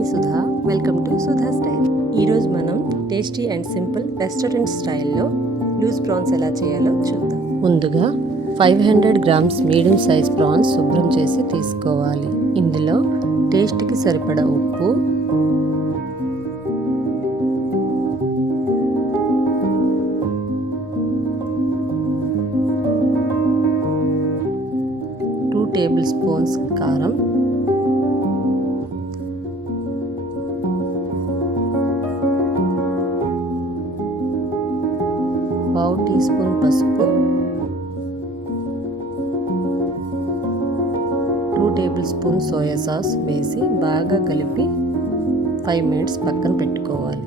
Me Sudha. Welcome to Sudha style. ఈరోజు మనం tasty and simple restaurant స్టైల్లో లూజ్ ప్రాన్స్ ఎలా చేయాలో చూద్దాం. ముందుగా 500 గ్రామ్స్ మీడియం సైజ్ ప్రాన్స్ శుభ్రం చేసి తీసుకోవాలి. ఇందులో టేస్ట్కి సరిపడా ఉప్పు, టేబుల్ స్పూన్స్ కారం, 1/2 టీ స్పూన్ పసుపు, 2 టేబుల్ స్పూన్ సోయా సాస్ వేసి బాగా కలిపి 5 మినిట్స్ పక్కన పెట్టుకోవాలి.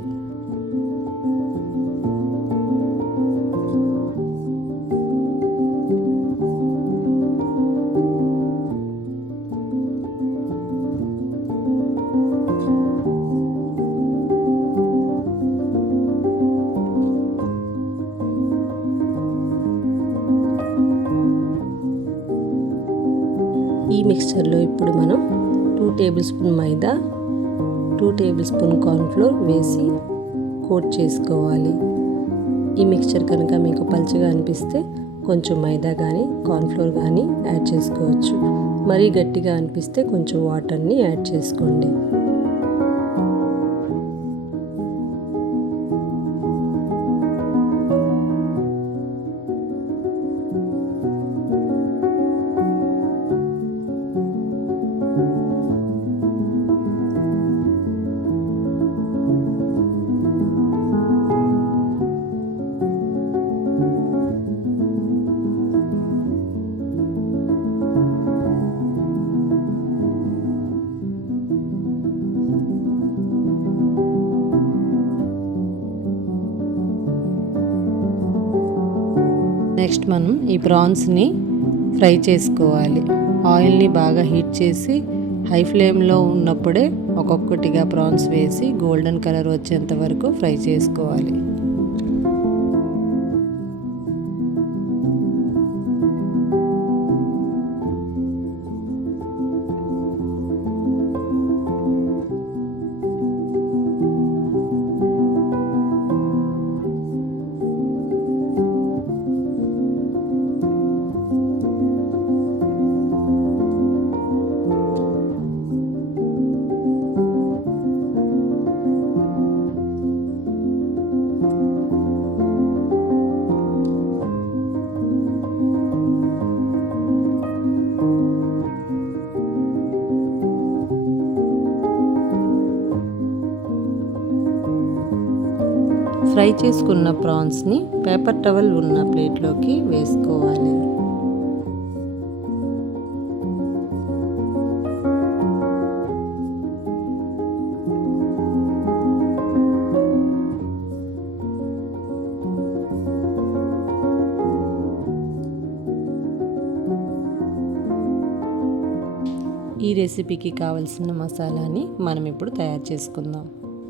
ఈ మిక్స్చర్లో ఇప్పుడు మనం 2 టేబుల్ స్పూన్ మైదా, 2 టేబుల్ స్పూన్ కార్న్ఫ్లోర్ వేసి కోట్ చేసుకోవాలి. ఈ మిక్స్చర్ కనుక మీకు పల్చగా అనిపిస్తే కొంచెం మైదా కానీ కార్న్ఫ్లోర్ కానీ యాడ్ చేసుకోవచ్చు. మరీ గట్టిగా అనిపిస్తే కొంచెం వాటర్ని యాడ్ చేసుకోండి. నెక్స్ట్ మనం ఈ ప్రాన్స్ని ఫ్రై చేసుకోవాలి. ఆయిల్ని బాగా హీట్ చేసి హై ఫ్లేమ్లో ఉన్నప్పుడే ఒక్కొక్కటిగా ప్రాన్స్ వేసి గోల్డెన్ కలర్ వచ్చేంత వరకు ఫ్రై చేసుకోవాలి. ఫ్రై చేసుకున్న ప్రాన్స్ని పేపర్ టవల్ ఉన్న ప్లేట్లోకి వేసుకోవాలి. ఈ రెసిపీకి కావలసిన మసాలాని మనం ఇప్పుడు తయారు చేసుకుందాం.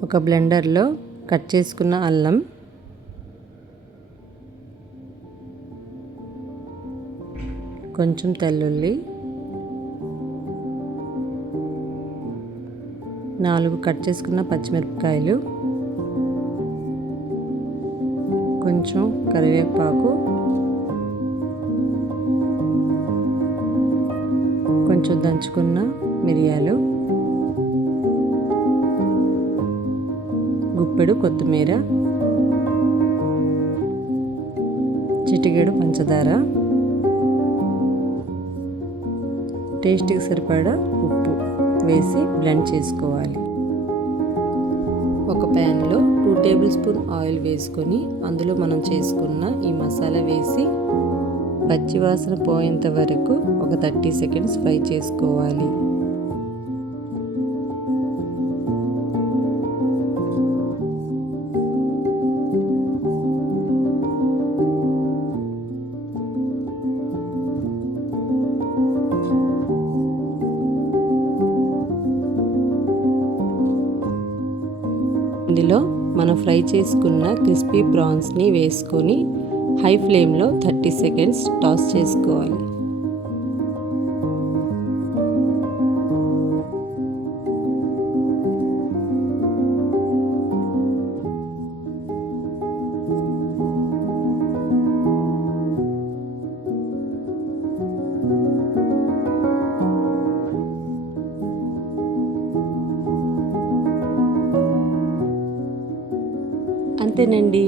ఒక బ్లెండర్లో కట్ చేసుకున్న అల్లం, కొంచెం తెల్లుల్లి, 4 కట్ చేసుకున్న పచ్చిమిరపకాయలు, కొంచెం కరివేపాకు, కొంచెం దంచుకున్న మిరియాలు, గుప్పెడు కొత్తిమీర, చిటికెడు పంచదార, టేస్ట్కి సరిపడా ఉప్పు వేసి బ్లెండ్ చేసుకోవాలి. ఒక ప్యాన్లో 2 టేబుల్ స్పూన్ ఆయిల్ వేసుకొని అందులో మనం చేసుకున్న ఈ మసాలా వేసి పచ్చివాసన పోయేంత వరకు ఒక 30 సెకండ్స్ ఫ్రై చేసుకోవాలి. ఇందులో మనం ఫ్రై చేసుకున్న క్రిస్పీ ప్రాన్స్ని వేసుకొని హై ఫ్లేమ్లో 30 సెకండ్స్ టాస్ చేసుకోవాలి. అంతేనండి,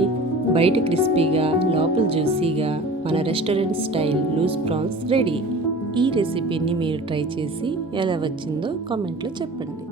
బయట క్రిస్పీగా లోపల జ్యూసీగా మన restaurant style loose prawns ready. ఈ రెసిపీని మీరు ట్రై చేసి ఎలా వచ్చిందో కామెంట్లో చెప్పండి.